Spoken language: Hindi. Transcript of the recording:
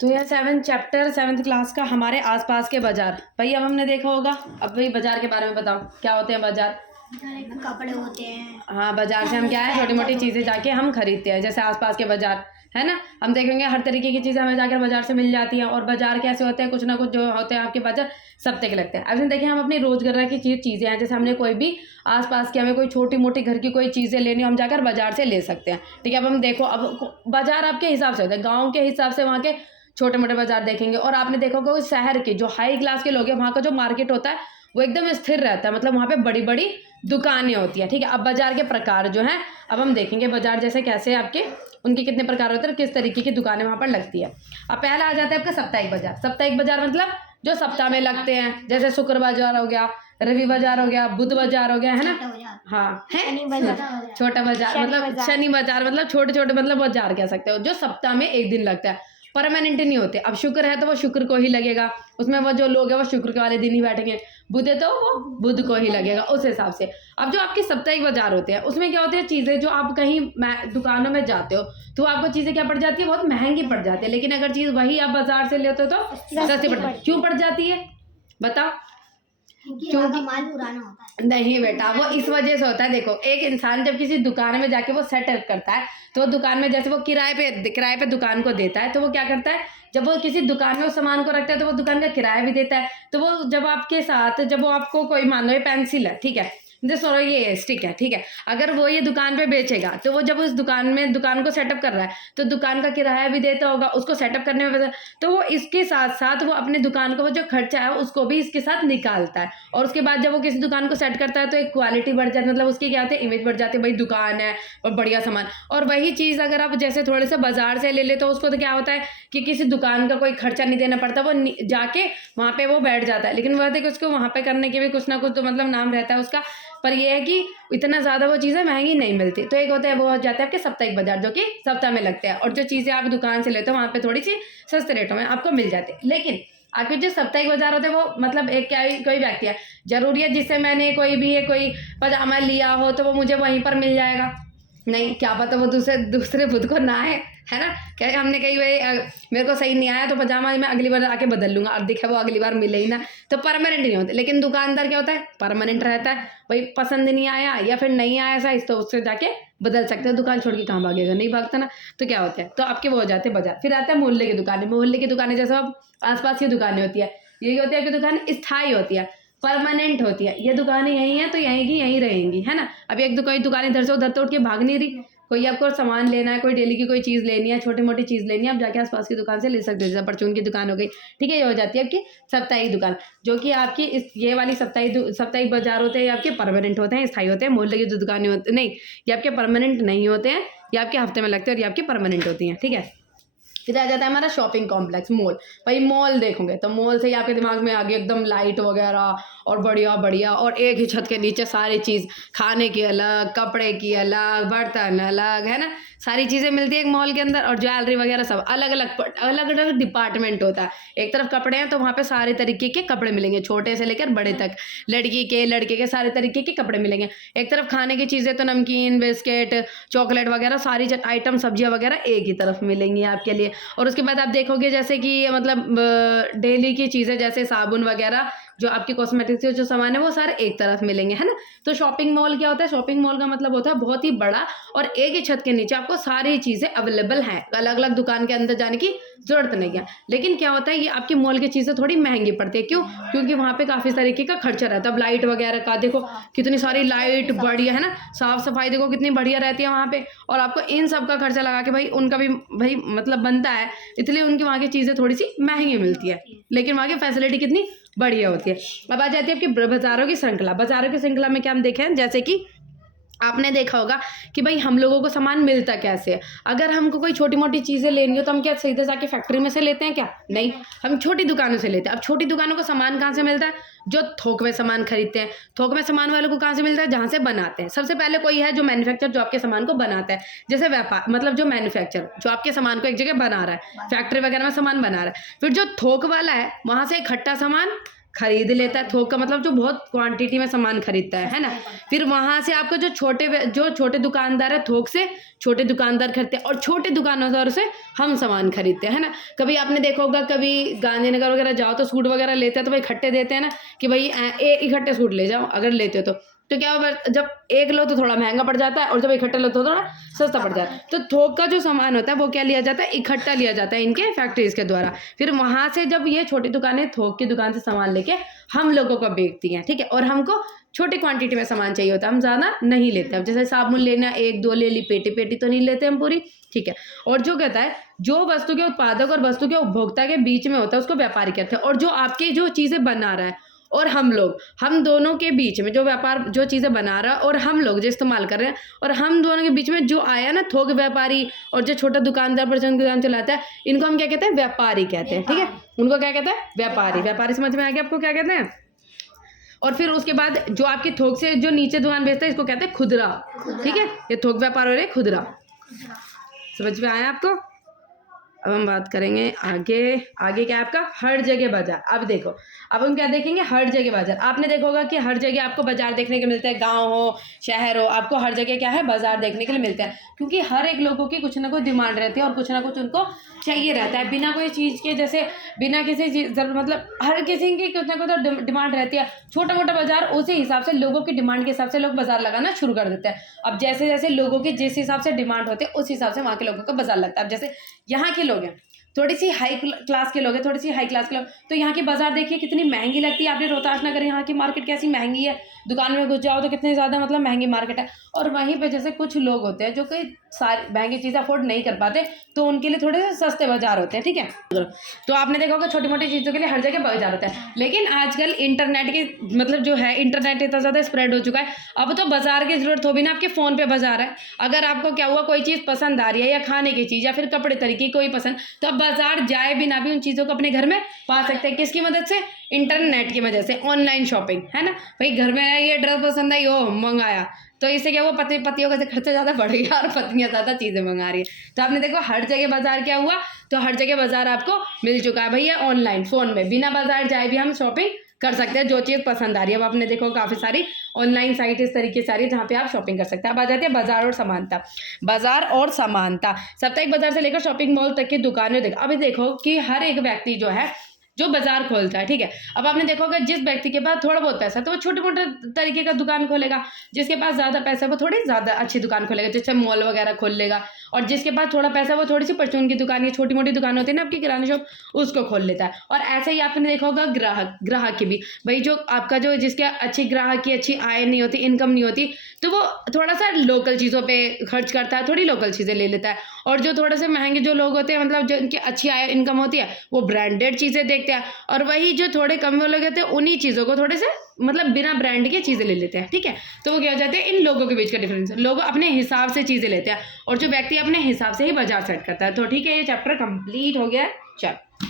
तो यह 7th चैप्टर 7th क्लास का हमारे आसपास के बाजार। भाई अब हमने देखा होगा। अब भाई बाजार के बारे में बताओ, क्या होते हैं बाजार? कपड़े होते हैं। हाँ, बाजार से हम क्या है, छोटी मोटी चीज़ें जाके हम खरीदते हैं, जैसे आसपास के बाजार है ना। हम देखेंगे हर तरीके की चीज़ें हमें जाकर बाजार से मिल जाती हैं। और बाजार कैसे होते हैं, कुछ ना कुछ जो होते हैं आपके बाजार सप्ते के लगते हैं। अब देखिए हम अपनी रोजमर्रा की चीज़ें हैं, जैसे हमने कोई भी आसपास की हमें कोई छोटी मोटी घर की कोई चीज़ें लेनी हो, हम जाकर बाजार से ले सकते हैं। ठीक है, अब हम देखो, अब बाजार आपके हिसाब से होता है, गाँव के हिसाब से वहाँ के छोटे मोटे बाजार देखेंगे। और आपने देखा होगा उस शहर के जो हाई क्लास के लोग हैं, वहाँ का जो मार्केट होता है वो एकदम स्थिर रहता है, मतलब वहाँ पे बड़ी बड़ी दुकानें होती हैं। ठीक है, अब बाजार के प्रकार जो हैं अब हम देखेंगे बाजार जैसे कैसे आपके उनके कितने प्रकार होते हैं और किस तरीके की दुकानें वहाँ पर लगती है। अब पहला आ जाता है आपका साप्ताहिक बाजार। साप्ताहिक बाजार मतलब जो सप्ताह में लगते हैं, जैसे शुक्र बाजार हो गया, रवि बाजार हो गया, बुध बाजार हो गया, है ना। हाँ है छोटा बाजार मतलब शनि बाजार मतलब छोटे छोटे मतलब बाजार कह सकते हो, जो सप्ताह में एक दिन लगता है, परमानेंट नहीं होते। अब शुक्र है तो वो शुक्र को ही लगेगा, उसमें वो जो लोग हैं वो शुक्र के वाले दिन ही बैठेंगे। बुध है तो वो बुध को ही लगेगा उस हिसाब से। अब जो आपके साप्ताहिक बाजार होते हैं उसमें क्या होती है, चीज़ें जो आप कहीं दुकानों में जाते हो तो आपको चीज़ें क्या पड़ जाती है, बहुत महंगी पड़ जाती है। लेकिन अगर चीज़ वही आप बाजार से लेते हो तो सस्ती पड़ जाती है। क्यों पड़ जाती है बताओ? क्योंकि माल पुराना होता है। नहीं बेटा, वो इस वजह से होता है। देखो, एक इंसान जब किसी दुकान में जाके वो सेटअप करता है तो वो दुकान में जैसे वो किराए पे दुकान को देता है, तो वो क्या करता है, जब वो किसी दुकान में उस सामान को रखता है तो वो दुकान का किराया भी देता है। तो वो जब आपके साथ जब वो आपको कोई, मान लो ये पेंसिल है, ठीक है, जैसे ये स्टिक है, ठीक है, अगर वो ये दुकान पे बेचेगा तो वो जब उस दुकान को सेटअप कर रहा है तो दुकान का किराया भी देता होगा उसको सेटअप करने में, तो वो इसके साथ साथ वो अपने दुकान का वो जो खर्चा है उसको भी इसके साथ निकालता है। और उसके बाद जब वो किसी दुकान को सेट करता है तो एक क्वालिटी बढ़ जाती है, मतलब उसकी क्या होती है, इमेज बढ़ जाती है, भाई दुकान है और बढ़िया सामान। और वही चीज़ अगर आप जैसे थोड़े से बाजार से ले ले तो उसको तो क्या होता है कि किसी दुकान का कोई खर्चा नहीं देना पड़ता, वो जाके वहाँ पे वो बैठ जाता है। लेकिन वह देखिए उसको वहाँ पे करने के भी कुछ ना कुछ तो मतलब नाम रहता है उसका, पर यह है कि इतना ज़्यादा वो चीज़ें महंगी नहीं मिलती। तो एक होता है वो हो जाता है आपके साप्ताहिक बाजार जो कि सप्ताह में लगते हैं, और जो चीज़ें आप दुकान से लेते हो वहाँ पे थोड़ी सी सस्ते रेटों में आपको मिल जाती है। लेकिन आपके जो साप्ताहिक बाजार होते हैं वो मतलब एक क्या कोई व्यक्ति है, जरूरी है जिससे मैंने कोई पजामा लिया हो तो वो मुझे वहीं पर मिल जाएगा? नहीं, क्या पता वो दूसरे बुध को ना है ना। क्या हमने कही भाई मेरे को सही नहीं आया तो पजामा मैं अगली बार आके बदल लूँगा, अब देखा वो अगली बार मिले ही ना, तो परमानेंट नहीं होते। लेकिन दुकानदार क्या होता है, परमानेंट रहता है, भाई पसंद नहीं आया या फिर नहीं आया साइज तो उससे जाके बदल सकते हो, दुकान छोड़ के कहाँ भागेगा, नहीं भागता ना। तो क्या होता है, तो आपके वो हो जाते हैं बाजार। फिर आता है मोहल्ले की दुकानें। मोहल्ले की दुकानें जैसे अब आसपास की दुकानें होती है, यही होती है कि दुकान स्थायी होती है, परमानेंट होती है, ये दुकानें यही हैं तो यहीं की यहीं रहेंगी, है ना। अब एक कोई दुकान इधर से उधर तो उठ के भाग नहीं रही, कोई आपको सामान लेना है, कोई डेली की कोई चीज़ लेनी है, छोटी मोटी चीज़ लेनी है, आप जाके आसपास की दुकान से ले सकते हो, जैसे परचून की दुकान हो गई, ठीक है। ये हो जाती है आपकी साप्ताहिक दुकान, जो कि आपकी ये वाली साप्ताहिक बाजार होते हैं, ये आपके परमानेंट होते हैं, स्थायी होते हैं। मोहल्ले की जो दुकानें होती नहीं, ये आपके परमानेंट नहीं होते हैं, ये आपके हफ्ते में लगते हैं और ये आपकी परमानेंट होती हैं, ठीक है। फिर आ जाता है हमारा शॉपिंग कॉम्प्लेक्स, मॉल। भाई मॉल देखोगे तो मॉल से ही आपके दिमाग में आ गया एकदम लाइट वगैरह और बढ़िया बढ़िया, और एक ही छत के नीचे सारी चीज़, खाने की अलग, कपड़े की अलग, बर्तन अलग, है ना, सारी चीज़ें मिलती है एक मॉल के अंदर। और ज्वेलरी वगैरह सब अलग अलग डिपार्टमेंट होता है। एक तरफ कपड़े हैं तो वहाँ पे सारे तरीके के कपड़े मिलेंगे, छोटे से लेकर बड़े तक, लड़की के लड़के के सारे तरीके के कपड़े मिलेंगे। एक तरफ खाने की चीज़ें तो नमकीन, बिस्किट, चॉकलेट वगैरह सारी आइटम, सब्जियाँ वगैरह एक ही तरफ मिलेंगी आपके लिए। और उसके बाद आप देखोगे जैसे कि मतलब डेली की चीज़ें जैसे साबुन वगैरह, जो आपके कॉस्मेटिक्स के जो सामान है वो सारे एक तरफ मिलेंगे, है ना। तो शॉपिंग मॉल क्या होता है, शॉपिंग मॉल का मतलब होता है बहुत ही बड़ा और एक ही छत के नीचे आपको सारी चीज़ें अवेलेबल हैं, अलग अलग दुकान के अंदर जाने की जरूरत नहीं है। लेकिन क्या होता है, ये आपकी मॉल की चीज़ें थोड़ी महंगी पड़ती है। क्यों? क्योंकि वहाँ पे काफ़ी तरीके का खर्चा रहता है। अब लाइट वगैरह का देखो, कितनी सारी लाइट बढ़िया, है ना, साफ सफाई देखो कितनी बढ़िया रहती है वहाँ पे, और आपको इन सब का खर्चा लगा के भाई उनका भी भाई मतलब बनता है, इसलिए उनकी वहाँ की चीज़ें थोड़ी सी महंगी मिलती है, लेकिन वहाँ की फैसिलिटी कितनी बढ़िया होती है। अब आ जाती है आपकी बाजारों की श्रृंखला। बाजारों की श्रृंखला में क्या हम देखें, जैसे कि आपने देखा होगा कि भाई हम लोगों को सामान मिलता कैसे है। अगर हमको कोई छोटी मोटी चीज़ें लेनी हो तो हम क्या सीधे जाके फैक्ट्री में से लेते हैं क्या? नहीं, हम छोटी दुकानों से लेते हैं। अब छोटी दुकानों को सामान कहाँ से मिलता है? जो थोक में सामान खरीदते हैं। थोक में सामान वालों को कहाँ से मिलता है? जहाँ से बनाते हैं। सबसे पहले कोई है जो मैन्युफैक्चर, जो आपके सामान को बनाता है, जैसे व्यापार मतलब जो मैन्युफैक्चर जो आपके सामान को एक जगह बना रहा है, फैक्ट्री वगैरह में सामान बना रहा है। फिर जो थोक वाला है वहाँ से इकट्ठा सामान खरीद लेता है। थोक का मतलब जो बहुत क्वांटिटी में सामान खरीदता है ना। फिर वहाँ से आपको जो छोटे दुकानदार है, थोक से छोटे दुकानदार खरीदते हैं, और छोटे दुकानदार से हम सामान खरीदते हैं ना। कभी आपने देखा होगा, कभी गांधीनगर वगैरह जाओ तो सूट वगैरह लेते हैं तो भाई इकट्ठे देते हैं ना, कि भाई इकट्ठे सूट ले जाओ अगर लेते हो तो क्या होगा, जब एक लो तो थोड़ा महंगा पड़ जाता है, और जब इकट्ठे लो तो थोड़ा सस्ता पड़ जाता है। तो थोक का जो सामान होता है वो क्या लिया जाता है, इकट्ठा लिया जाता है इनके फैक्ट्रीज के द्वारा। फिर वहाँ से जब ये छोटी दुकानें थोक की दुकान से सामान लेके हम लोगों को बेचती हैं, ठीक है। और हमको छोटी क्वांटिटी में सामान चाहिए होता है, हम ज़्यादा नहीं लेते। अब जैसे साबुन लेना 1-2 ले ली, पेटी तो नहीं लेते हम पूरी, ठीक है। और जो कहता है, जो वस्तु के उत्पादक और वस्तु के उपभोक्ता के बीच में होता है उसको व्यापारी कहते हैं। और जो आपके जो चीज़ें बना रहा है और हम दोनों के बीच में जो व्यापार, जो चीज़ें बना रहा है और हम लोग जो इस्तेमाल कर रहे हैं, और हम दोनों के बीच में जो आया ना, थोक व्यापारी और जो छोटा दुकानदार पर दुकान चलाता है, इनको हम क्या कहते हैं, व्यापारी कहते हैं, ठीक है। उनको क्या कहते हैं, व्यापारी। समझ में आ गया आपको क्या कहते हैं। और फिर उसके बाद जो आपकी थोक से जो नीचे दुकान बेचता है इसको कहते हैं खुदरा, ठीक है। ये थोक व्यापार हो रहे खुदरा। समझ में आया आपको। अब हम बात करेंगे आगे क्या है आपका, हर जगह बाजार। अब देखो, अब हम क्या देखेंगे, हर जगह बाजार। आपने देखा होगा कि हर जगह आपको बाजार देखने को मिलता है, गांव हो शहर हो, आपको हर जगह क्या है, बाजार देखने के लिए मिलता है। क्योंकि हर एक लोगों की कुछ ना कुछ डिमांड रहती है और कुछ ना कुछ उनको चाहिए रहता है। बिना कोई चीज़ के, जैसे बिना किसी चीज़, मतलब हर किसी की कुछ ना कुछ डिमांड रहती है। छोटा मोटा बाजार, उसी हिसाब से लोगों की डिमांड के हिसाब से लोग बाजार लगाना शुरू कर देते हैं। अब जैसे जैसे लोगों की जिस हिसाब से डिमांड होती है उस हिसाब से वहाँ के लोगों का बाजार लगता है। अब जैसे यहाँ के लोग हैं, थोड़ी सी हाई क्लास के लोग हैं, थोड़ी सी हाई क्लास के लोग, तो यहाँ की बाजार देखिए कितनी महंगी लगती है। आपने रोहतास नगर, यहाँ की मार्केट कैसी महंगी है, दुकान में घुस जाओ तो कितनी ज़्यादा मतलब महंगी मार्केट है। और वहीं पे जैसे कुछ लोग होते हैं जो कोई सारी महंगी चीज़ें अफोर्ड नहीं कर पाते, तो उनके लिए थोड़े से सस्ते बाजार होते हैं, ठीक है। तो आपने देखा होगा छोटी मोटी चीज़ों के लिए हर जगह बाजार होता है। लेकिन आजकल इंटरनेट की मतलब जो है, इंटरनेट इतना ज़्यादा स्प्रेड हो चुका है, अब तो बाजार की जरूरत हो भी ना, आपके फ़ोन पे बाजार है। अगर आपको क्या हुआ, कोई चीज़ पसंद आ रही है, या खाने की चीज़ या फिर कपड़े तरीके कोई पसंद, तो अब बाजार जाए बिना भी उन चीज़ों को अपने घर में पा सकते हैं। किसकी मदद से, इंटरनेट की वजह से, ऑनलाइन शॉपिंग, है ना। भाई घर में ये ड्रेस पसंद आई, ओ मंगाया, तो इससे क्या हुआ, पतियों का खर्चा ज़्यादा बढ़ गया और पत्नियाँ ज़्यादा चीज़ें मंगा रही है। तो आपने देखो हर जगह बाजार क्या हुआ, तो हर जगह बाजार आपको मिल चुका है भैया ऑनलाइन, फ़ोन में बिना बाजार जाए भी हम शॉपिंग कर सकते हैं। जो चीज़ पसंद आ रही है, अब आपने देखो काफ़ी सारी ऑनलाइन साइट इस तरीके से आ रही है जहाँ पे आप शॉपिंग कर सकते हैं। अब आ जाते हैं बाजार और समानता। साप्ताहिक बाजार से लेकर शॉपिंग मॉल तक की दुकानें देखो। अभी देखो कि हर एक व्यक्ति जो है जो बाजार खोलता है, ठीक है। अब आपने देखा होगा जिस व्यक्ति के पास थोड़ा बहुत पैसा है तो वो छोटे मोटे तरीके का दुकान खोलेगा, जिसके पास ज़्यादा पैसा है वो थोड़ी ज़्यादा अच्छी दुकान खोलेगा, जैसे मॉल वगैरह खोल लेगा। और जिसके पास थोड़ा पैसा है वो थोड़ी सी परचून की दुकान, या छोटी मोटी दुकान होती है ना आपकी किराना शॉप, उसको खोल लेता है। और ऐसे ही आपने देखा होगा ग्राहक की भी, भाई जो आपका जो जिसके अच्छी ग्राहक की अच्छी आय नहीं होती, इनकम नहीं होती, तो वो थोड़ा सा लोकल चीज़ों पे खर्च करता है, थोड़ी लोकल चीज़ें ले लेता है। और जो थोड़े से महंगे जो लोग होते हैं, मतलब जो इनकी अच्छी आय इनकम होती है, वो ब्रांडेड चीज़ें देखते हैं। और वही जो थोड़े कम लोग होते हैं उन्हीं चीज़ों को थोड़े से मतलब बिना ब्रांड की चीज़ें ले लेते हैं, ठीक है। तो वो क्या हो जाते हैं, इन लोगों के बीच का डिफरेंस, लोग अपने हिसाब से चीज़ें लेते हैं और जो व्यक्ति अपने हिसाब से ही बाजार सेट करता है। तो ठीक है, ये चैप्टर कंप्लीट हो गया है। चल।